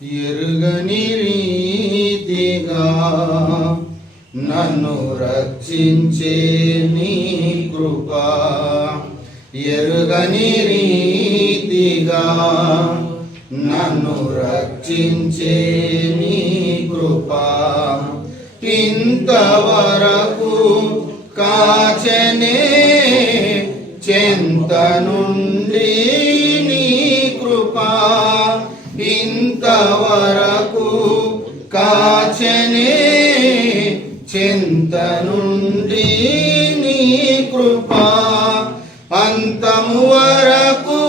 ఎరుగని రీతిగా నన్ను రక్షించే నీ కృప, ఎరుగని రీతిగా నన్ను రక్షించే నీ కృప, ఇంతవరకు కాచనే చెంత నుండి నీ కృప, ఇంతవరకు కాచనే చెంత నుండి నీ కృప, అంతము వరకు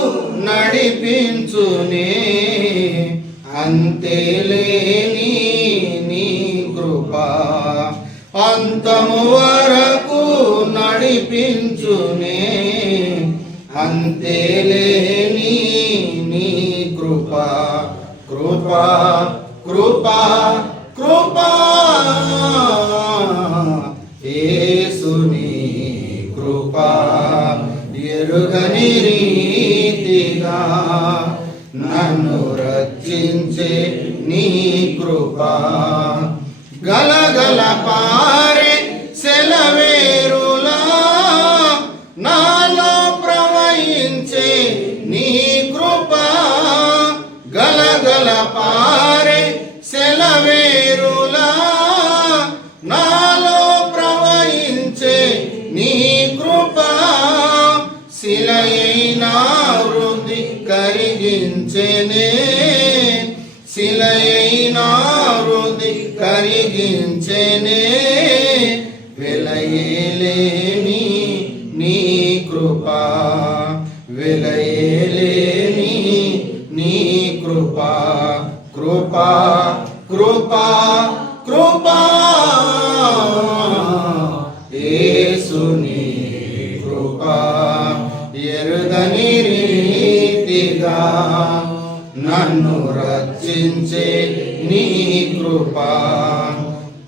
నడిపించునే అంతేలేని నీ కృప, అంతము వరకు నడిపించునే అంతేలేని నీ కృప, కృప కృప కృప యేసుని కృప, ఎరుగని రీతిగా నన్ను రక్షించే నీ కృప, గలగల పారే సెలవేరులా నాలో ప్రవహించే నీ కృప, గలగల పారే సెలవేరులా నాలో ప్రవహించే నీ కృప, శిలయైన వృద్ధి కరిగించెనే, శిలయైన వృద్ధి కరిగించెనే, వెలయేలేని నీ కృప, వెలయేలేని నీ కృప, కృప కృప కృప యేసుని కృప, ఎరుగని రీతిగా నన్ను రక్షించే నీ కృప,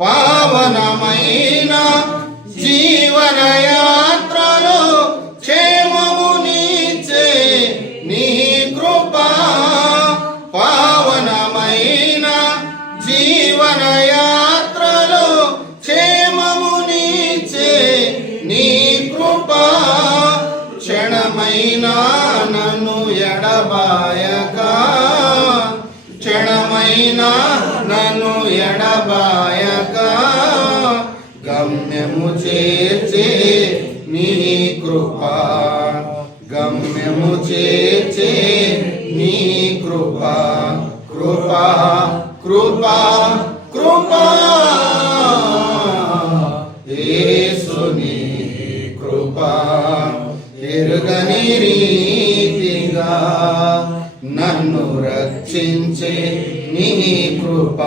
పావనమైన జీవన యాత్రలో క్షేమమునిచ్చే నీ కృప, పావనమైన జీవన యాత్రలో క్షేమమునిచ్చే నీ కృప, క్షణమైన నన్ను ఎడబాయక, క్షణమైన నన్ను ఎడబాయక గమ్యము చేర్చే నీ కృప, గమ్యము చేర్చే నీ కృప, కృప కృప కృప యేసుని కృప, ఎరుగని రీతిగా నన్ను రక్షించే నీ కృప,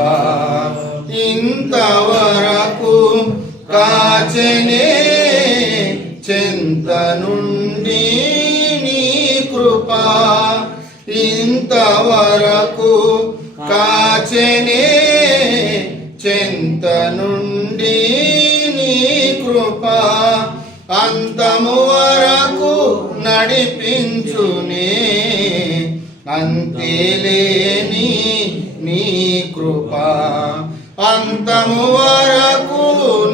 ఇంతవరకు కాచనే చెంత నుండి నీ కృప, ఇంతవరకు కాచనే చెంత నుండి నీ కృప, అంతము వరకు నడిపించునే అంతేలేని నీ కృప, అంతము వరకు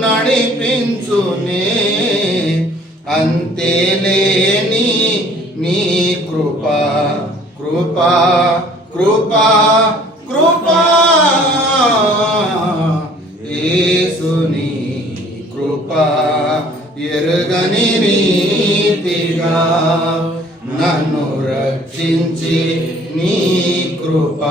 నడిపించునే అంతేలేని నీ కృప, కృప కృప కృప యేసుని కృప, ఎరుగని రీతిగా నన్ను రక్షించి నీ కృప.